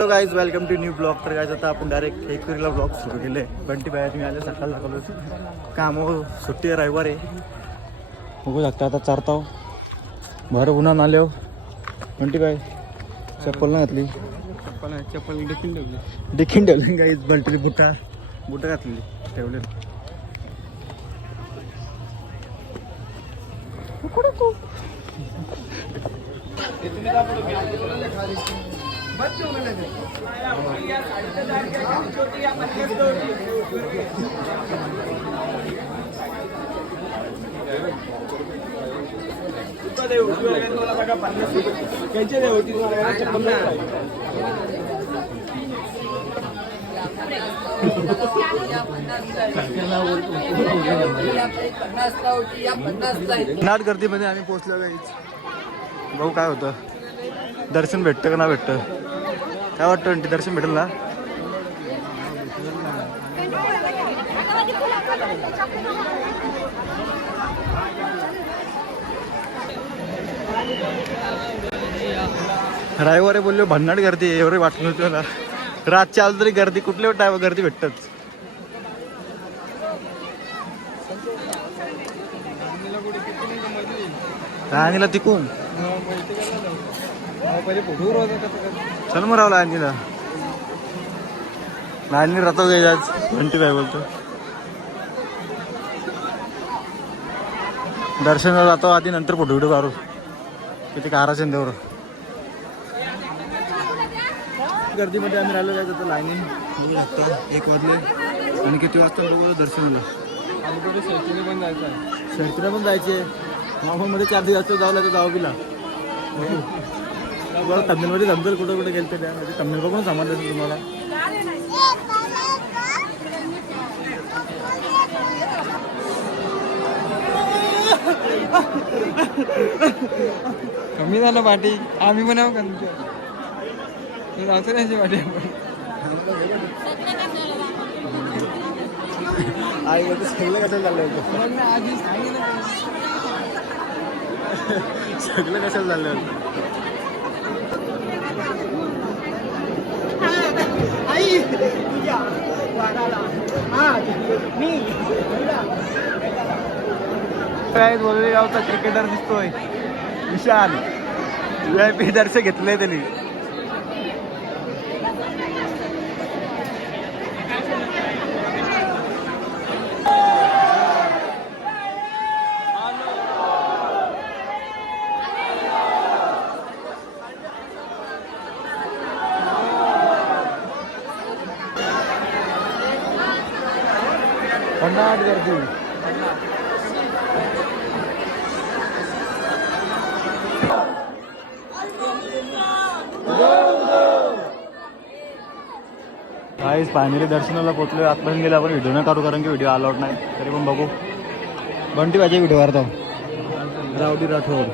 Hello guys welcome to new blog तर गायचं आता आपण डायरेक्ट एकविरीला ब्लॉग सुरू केले बंटी बाय तुम्ही आले सकाळ दाखवलो काम सुट्टी आहे रविवार आहे. बघू शकता आता चारता भर उन्हा आले हो बंटी बाय चप्पल नाही घातली? चप्पल आहे चप्पल देखील ठेवली. देखील ठेवले गाईज बंटीने बुटा. बुटा घातलेली ठेवले नाट गर्दीमध्ये आम्ही पोहोचलो भाऊ काय होतं? दर्शन भेटतं का ना भेटतं? काय वाटतं आंटी दर्शन भेटेल ना? रविवारी बोललो भन्नाट गर्दी एवढे एवढी वाटत नव्हती मला. रातच्या आलं तरी गर्दी कुठल्या टायम गर्दी भेटतात. राणीला तिकून. पहिले चल मग राव राणीला राणी राहतो काय आज. घंटी काय बोलतो? दर्शनाला जातो आधी नंतर फोटो व्हिडिओ काढू. किती काराचे देवर गर्दीमध्ये आम्ही राहिलो काय तर बघू शकतो एक वाजले. आणि किती वाजता बघू दर्शनाला. अगोदर शैक्षणिक पण जायचं आहे शर्तीला पण जायचे मध्ये चार दिवस जास्त जाऊ लागतं जाऊ बिला. बरं तमिळमध्ये समजेल कुठं कुठे गेलं त्या? म्हणजे तमिळ बघून समजलं असेल तुम्हाला. कमी झालं पाठी आम्ही बनाव का तुमच्या? तर जायचं नाही पाठी आपण. आई बोलते सगळं कसं चाललं होतं? आधी सांगितलं. सगळं कसं चाललं होतं? मी बोलले गावचा क्रिकेटर दिसतोय. विशाल. व्ही आय पी दर्शक त्यांनी. भन्नाट गर्दी. काहीच फायनली दर्शनाला पोचलो आतपर्यंत गेले आपण व्हिडिओ नाही काढू कारण की व्हिडिओ अलाउड नाही. तरी पण बघू. बंटी पाहिजे व्हिडिओ काढतो रावडी राठोड.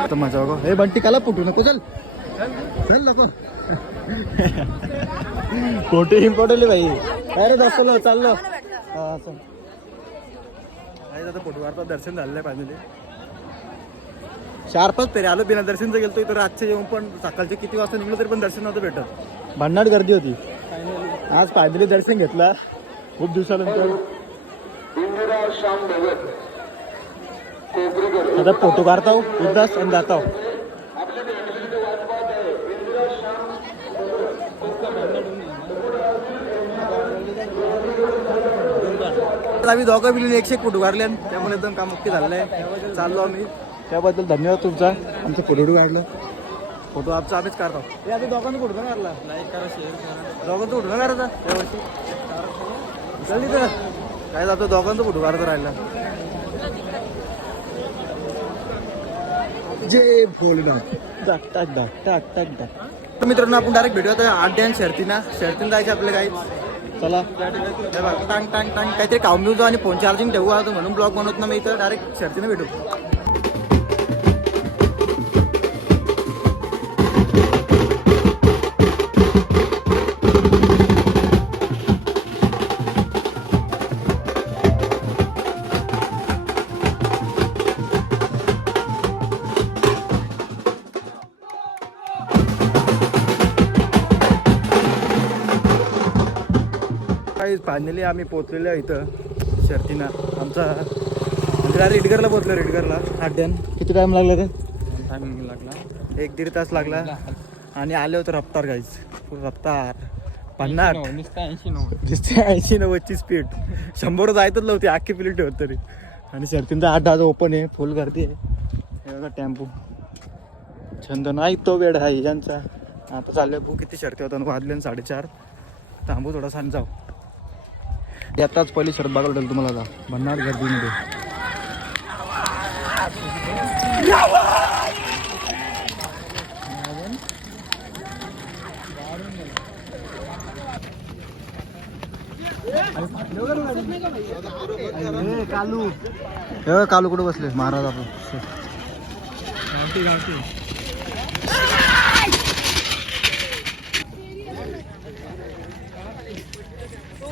आता मजा बघा. हे बंटी काला फुटू नको चल. चल नको फोटो इम्पॉर्टंट भाई अरे दसलो चाललो हा फोटो दर्शन झालेलं आहे फायनली शार्पच तरी आलो बिना दर्शनचं गेलतो इथं रातचे येऊन पण सकाळचे किती वाजता निघलो तरी पण दर्शन नव्हतं भेटत. भन्नाट गर्दी होती. आज फायनली दर्शन घेतला. खूप दिवसानंतर. आता फोटो काढतो उद्दास आणि जातो आम्ही दोघं मिळून एकशे एक फोटो काढले त्यामुळे एकदम काम नक्की झालेलं आहे. चाललो आम्ही. त्याबद्दल धन्यवाद तुमचा. आमचं फोटो काढलं. फोटो आमचा आम्हीच काढतो. हे आधी दोघांचा फोटो नाही काढला. लाईक करा शेअर करा. दोघांचा फोटो काढायचा त्यावर्षी चल तिथं काय जातो दोघांचा फोटो काढतो राहिला जय भोलेनाथ टाक टाक टाक टाक टाक टाक. तर मित्रांनो आपण डायरेक्ट भेटूया आता आठ डॅन शर्तीना. शर्तीनं जायचं आपलं काही चला. टांग टांग टांग. काहीतरी खाऊन घेऊ आणि फोन चार्जिंग ठेवू. आता म्हणून ब्लॉग बनवत ना मी इथं डायरेक्ट शर्तीनं भेटू. काही फायनली आम्ही पोचलेलो आहे इथं शर्तीनं. आमचा म्हणजे रेडगरला पोचलो रेडगरला. अड्ड्यान किती टाइम लागला ते टायमिंग लागला एक दीड तास लागला. आणि आले होते रफ्तार गाईच रफ्तार. पन्नास. ऐंशी नव्वद ऐंशी नव्वदची स्पीड शंभर जायतच नव्हती अख्खी पिली ठेवत तरी. आणि शर्तींचा आठ आज ओपन आहे फुल करते हे बघा टेम्पो छंद नाही तो वेळ आहे यांचा आता चालले बघू किती शर्ती होता वाजले ना साडेचार. थांबू थोडासा आणि जाऊ. याताच पहिली शर्त बघायला भेटेल तुम्हाला आता. भन्नाट गर्दीमध्ये. कालू. हे कालू कुठे बसले? महाराज आपण.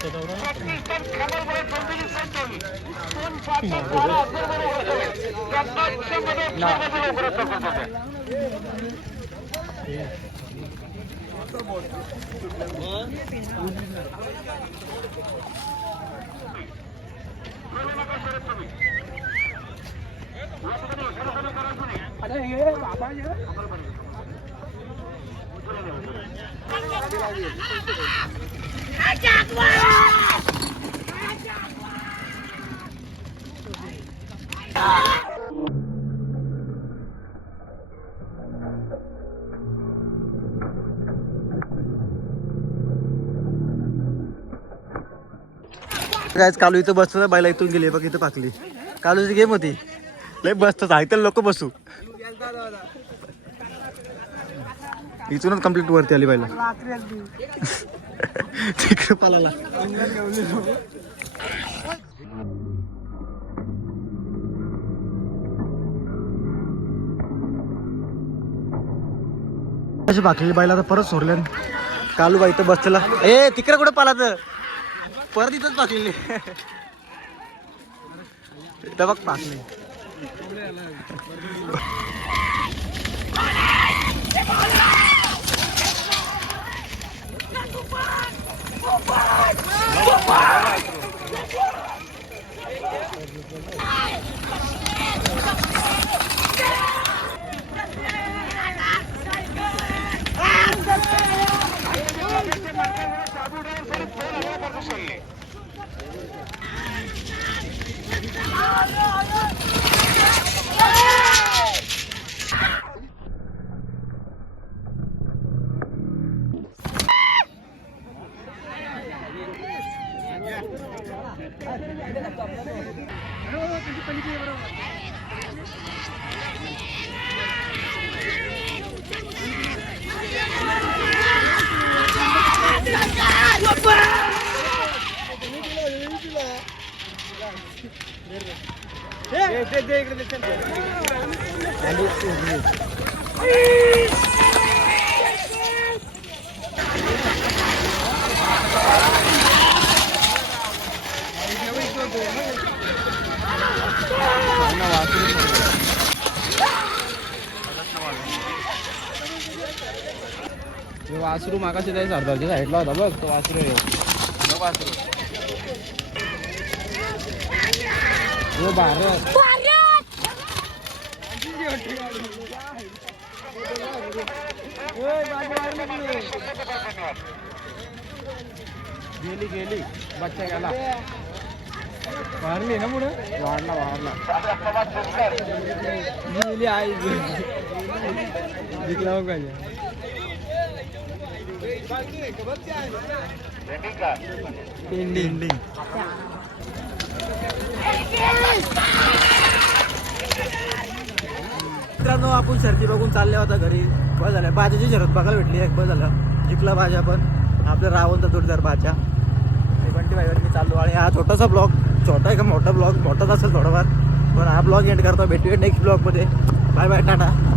ada ya apa aja lagi lagi काय कालू इथं बसतो बायला इथून गेली बघ इथं पाकली. कालूची गेम होती. लय बसतात आहे तर लोक बसू. इथूनच कंप्लीट वरती आली बायला तिकडे पालाला अशी बाकलेली बाईला तर परत सोडल्या कालू बाई तर बसलेला ए तिकडे कुठे तर? परत इथंच पाकलेली इथं बघ पाकले वासरू मागाशी जायचं सरदारच्या साईडला होता बघ तो वासरू आहे. बघ वासरू. हो भारत. गेली गेली. बच्चा गेला. वारली ना पुढे? वाढला वाढला गेली आई. जिंकला पाहिजे पेंडिंग मित्रांनो आपण शर्ती बघून चालले होता घरी. बस झालं. भाज्याची शरद बघायला भेटली एक. बस झालं. जिंकला भाज्या पण आपल्या रावणचा जोडदार भाज्या. बंटी भाईवर मी चाललो. आणि हा छोटासा ब्लॉग. छोटा आहे का मोठा ब्लॉग? मोठाच असेल थोडाफार. पण हा ब्लॉग एंड करतो. भेटूया नेक्स्ट ब्लॉगमध्ये. Bye bye tata.